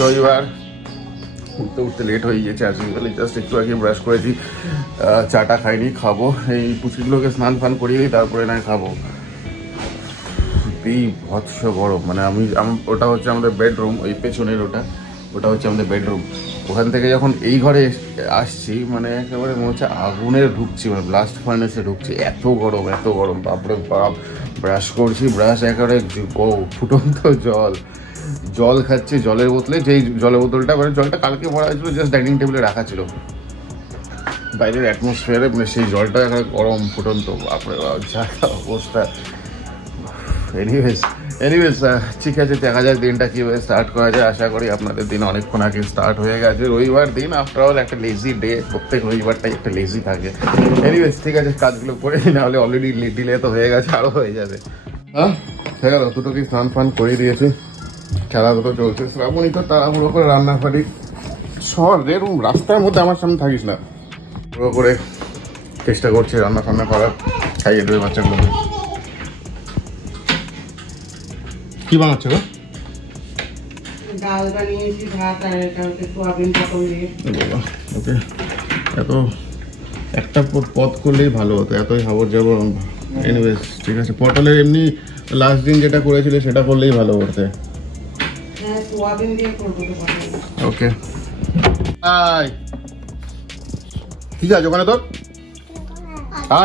রবিবার উঠতে উঠতে লেট হয়ে গিয়েছে আজকে, জাস্ট একটু আগে ব্রাশ করেছি, চাটা খাইনি, খাবো। এই পুচকিগুলোকে স্নান ফান করিয়ে দিই, তারপরে না খাবো। এই ভৎস গরম, মানে ওটা হচ্ছে আমাদের বেডরুম, ওই পেছনের ওটা হচ্ছে আমাদের বেডরুম। ওখান থেকে যখন এই ঘরে আসছি, মানে একেবারে মনে হচ্ছে আগুনের ঢুকছি, মানে ব্লাস্ট ফার্নেসে ঢুকছি, এত গরম বাপরে বাপ। ব্রাশ করছি, ব্রাশ একেবারে ফুটন্ত জল খাচ্ছি জলের বোতলে, যেই জলের বোতলটা মানে জলটা কালকে ভরা হয়েছিল, জাস্ট ডাইনিং টেবিলে রাখা ছিল। বাইরের অ্যাটমসফিয়ারে মানে সেই জলটা একেবারে গরম ফুটন্ত, বাপরে বাপ যা অবস্থা। এনিওয়েজ ঠিক আছে, দেখা যাক দিনটা কীভাবে স্টার্ট করা যায়। আশা করি আপনাদের দিন অনেকক্ষণ আগে স্টার্ট হয়ে গেছে। রবিবার দিন আফটার অল একটা লেজি ডে, প্রত্যেক রবিবারটাই একটা লেজি থাকে। এনিওয়েজ ঠিক আছে, কাজগুলো করে নাহলে অলরেডি ডিলে তো হয়ে গেছে, আরও হয়ে যাবে। হয়ে গেল, দুটোকে স্নান ফান করে দিয়েছি, খেলাধুলো চলছে। শ্রাবণী তো তাড়াহুড়ো করে রান্না পারি, শহরের রাস্তার মধ্যে আমার সামনে থাকিস না, পুরো করে চেষ্টা করছি রান্না ফান্না করার, খাইয়ে দেবে বাচ্চাগুলোকে। কি বানাচ্ছ গো? ডাল বানিয়েছি, ভাত, আর এটা হচ্ছে সোয়াবিন পটল দিয়ে। ওকে, এত একটা পদ করলেই ভালো হতো, এতই খবর যাবো। এনিওয়েজ ঠিক আছে, পটলের এমনি লাস্ট দিন যেটা করেছিলে সেটা করলেই ভালো করতে। হ্যাঁ, সোয়াবিন দিয়ে করবো তো পটল। ওকে, ঠিক আছে, ওখানে তোর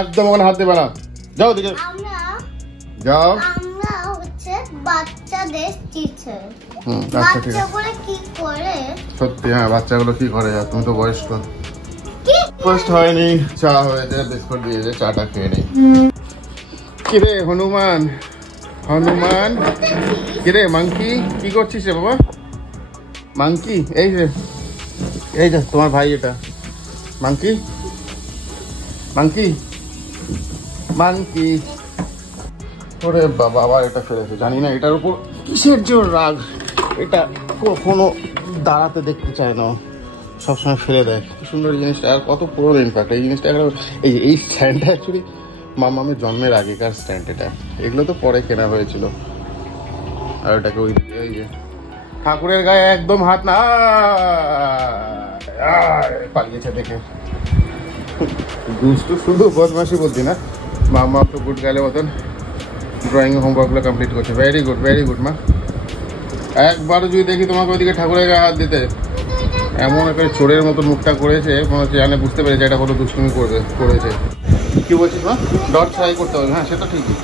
একদম ওখানে হাত দেবে না, যাও দিকে যাও। বাচ্চাদের টিচার, আচ্ছা ঠিক আছে। বাচ্চাগুলো কি করে? সত্যি হ্যাঁ, বাচ্চাগুলো কি করে? তুমি তো বয়স্ক। ফার্স্ট হয়নি, চা হয়েছে, বিস্কুট দিয়েছে, চাটা খেয়ে নেই। কিরে হনুমান, কিরে মাংকি, কি করছিস রে বাবা? মাংকি, এই যে তোমার ভাই, এটা মাংকি। ওরে বাবা, আবার এটা ফেলেছে, জানি না এটার উপর কিসের জোর রাগ। এটা কখনো দাঁড়াতে দেখতে চায় না, সবসময় ফেলে দেয়। কি সুন্দর জিনিসটা, আর কত পুরনো ইনফ্যাক্ট এই জিনিসটা। এই স্ট্যান্ডটা অ্যাকচুয়ালি মামামের জন্মের আগেকার স্ট্যান্ড এটা, এগুলো তো পরে কেনা হয়েছিল। আর ওটাকে ওই যে ঠাকুরের গায়ে একদম হাত না, পালিয়েছে দেখে। দুষ্টু শুধু বদমাসি বলছি না, মামা তো গুড গালের মতন ড্রয়িং হোমওয়ার্কগুলো কমপ্লিট করছে। ভেরি গুড মা। একবারও যদি দেখি তোমাকে ওইদিকে ঠাকুরের গায়ে হাত দিতে, এমন একটা চোরের মতন মুখটা করেছে, মনে হচ্ছে জানে, বুঝতে পেরেছে এটা কোনো দুষ্টুমি করেছে। কি বলছিস মা? ডট ছাই করতে হবে, হ্যাঁ সেটা ঠিকই।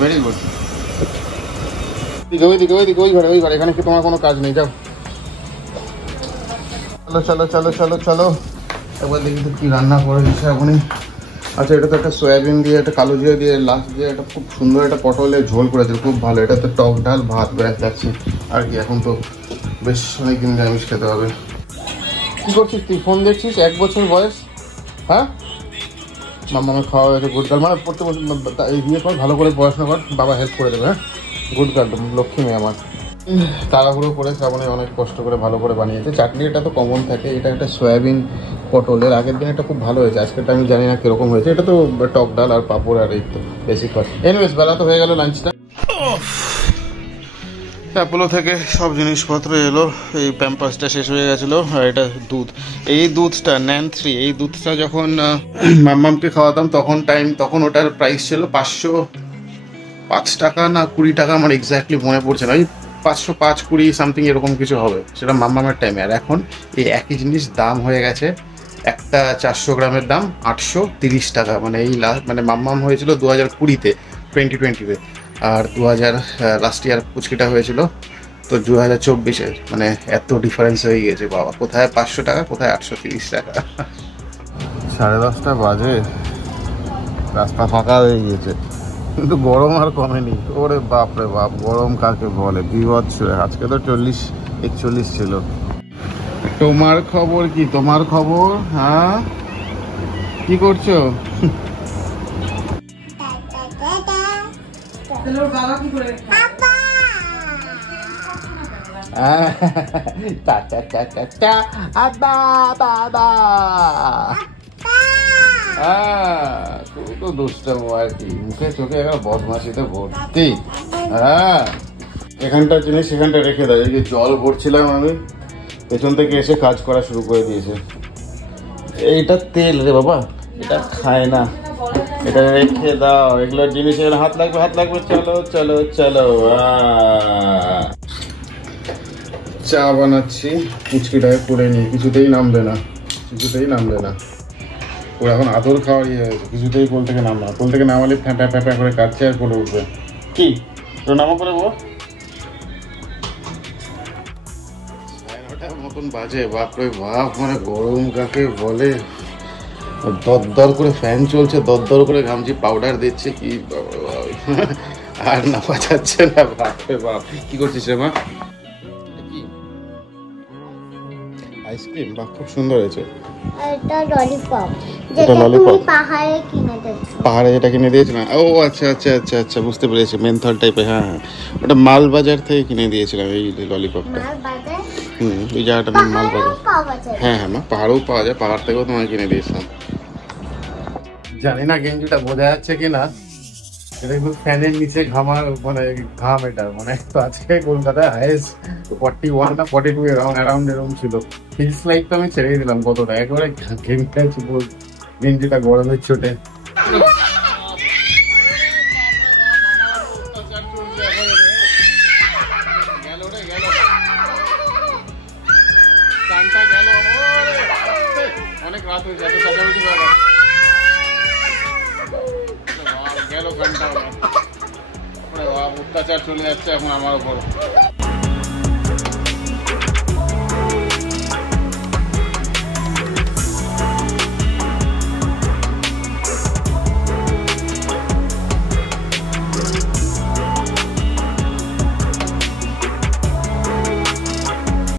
Very good. ওইদিকে ওই ঘরে, এখানে কি তোমার কোনো কাজ নেই, যাও। চলো একবার দেখি তো কি রান্না করে দিচ্ছে এখনই। আচ্ছা, এটা তো একটা সয়াবিন দিয়ে, একটা কালো জিরা দিয়ে, লাস্ট দিয়ে একটা খুব সুন্দর একটা পটলের ঝোল করেছে, খুব ভালো। এটা তো টক ডাল ভাত ব্যাস যাচ্ছে আর কি। এখন তো বেশ অনেকদিন নিরামিষ খেতে হবে। কি করছিস তুই? ফোন দেখছিস? 1 বছর বয়স, হ্যাঁ? মামাকে খাওয়া হয়েছে, গুড গার্ল। মানে পড়তে বসে ইয়ে কর, ভালো করে পড়াশোনা কর, বাবা হেল্প করে দেবে, হ্যাঁ? গুড গার্ল, লক্ষ্মী মেয়ে আমার। তাড়াহুড়ো করে শ্রাবণী অনেক কষ্ট করে ভালো করে বানিয়েছে। চাটনি এটা তো কমন থাকে, এটা একটা সয়াবিন পটলের, আগের দিন এটা খুব ভালো হয়েছে, আজকেরটা আমি জানি না কিরকম হয়েছে। এটা তো টক ডাল আর পাঁপড় আর এই তো বেসিক কথা। এনিওয়েজ, বেলা তো হয়ে গেল লাঞ্চটা। অ্যাপোলো থেকে সব জিনিসপত্র এলো, এই প্যাম্পাসটা শেষ হয়ে গেছিলো, আর এটা দুধ। এই দুধটা NAN 3, এই দুধটা যখন মাম্মামকে খাওয়াতাম তখন ওটার প্রাইস ছিল 505 টাকা না 20 টাকা, আমার এক্স্যাক্টলি মনে পড়ছে না, ওই 505 20 সামথিং এরকম কিছু হবে, সেটা মাম্মামের টাইমে। আর এখন এই একই জিনিস দাম হয়ে গেছে, একটা 400 গ্রামের দাম 830 টাকা। মানে এই মানে মাম্মাম হয়েছিল 2020-তে, 2020-তে, আর 2000 লাস্ট ইয়ার পুচকিটা হয়েছিল তো 2024-এ। মানে এত ডিফারেন্স হয়ে গিয়েছে বাবা, কোথায় 500 টাকা, কোথায় 830 টাকা। 10:30 বাজে, রাস্তা ফাঁকা হয়ে গিয়েছে, কিন্তু গরম আর কমেনি। ওরে বাপরে বাপ, গরম কাকে বলে, বিভৎস। আজকে তো 40-41 ছিল। তোমার খবর কি? তোমার খবর, হ্যাঁ? কি করছো? বাবা কি করে? তুই তো দুষ্টম আর কি, মুখে চোখে এবার বদমাশিতে ভর্তি। হ্যাঁ, এখানটার জিনিস সেখানটা রেখে দাও। এই যে জল ভরছিলাম আমি, পেছন থেকে এসে কাজ করা শুরু করে দিয়েছে। এইটা তেল রে বাবা, এটা খায় না, এটা রেখে দাও। এগুলোর জিনিস এখানে হাত লাগবে, হাত লাগবে। চলো চলো চলো। চা বানাচ্ছি, পুচকিটাকে করে নি, কিছুতেই নামবে না, কিছুতেই নামবে না। ওর এখন আদর খাওয়ার ইয়ে হয়েছে, কিছুতেই কোল থেকে নামবে না। কোল থেকে নামালে ফ্যাঁপা ফ্যাঁপা করে কাটছে আর করে উঠবে। কি তো নামো করে বল। 9:30 মতন বাজে, বাপরে বাপ, মানে গরম কাকে বলে। দরদর করে ফ্যান চলছে, দরদর করে ঘামছি, পাউডার দিচ্ছে, কি আর না বাঁচাচ্ছে না। বাপরে বাপ, কি করছিস রে মা? কি আইসক্রিম? বাহ, খুব সুন্দর হয়েছে। এটা ললিপপ, এটা যেটা lollipop? তুমি পাহাড়ে কিনে দিয়েছো। পাহাড়ে যেটা কিনে দিয়েছে না? ও আচ্ছা আচ্ছা আচ্ছা আচ্ছা, বুঝতে পেরেছি, মেন্থল টাইপের। হ্যাঁ হ্যাঁ, ওটা মালবাজার থেকে কিনে দিয়েছিলাম এই ললিপপটা। মার বাজার ওই জায়গাটার নাম মালবাজার। পাহাড়েও পাওয়া যায়। হ্যাঁ হ্যাঁ মা, পাহাড়েও পাওয়া যায়, পাহাড় থেকেও তোমায় কিনে দিয়েছিলাম। জানি না গেঞ্জিটা বোঝা যাচ্ছে কিনা, এটা কিন্তু ফ্যানের নিচে ঘামার মানে ঘাম। এটা মানে তো আজকে কলকাতায় হাইস্ট 41 না 42 অ্যারাউন্ড এরকম ছিল। হিল স্লাইড তো আমি ছেড়েই দিলাম কতটা, একবারে ঘেমে গেছি পুরো, গেঞ্জিটা গরমের চোটে। অনেক রাত হয়ে যাবে, গেল ঘন্টা, অত্যাচার চলে যাচ্ছে এখন আমার উপর।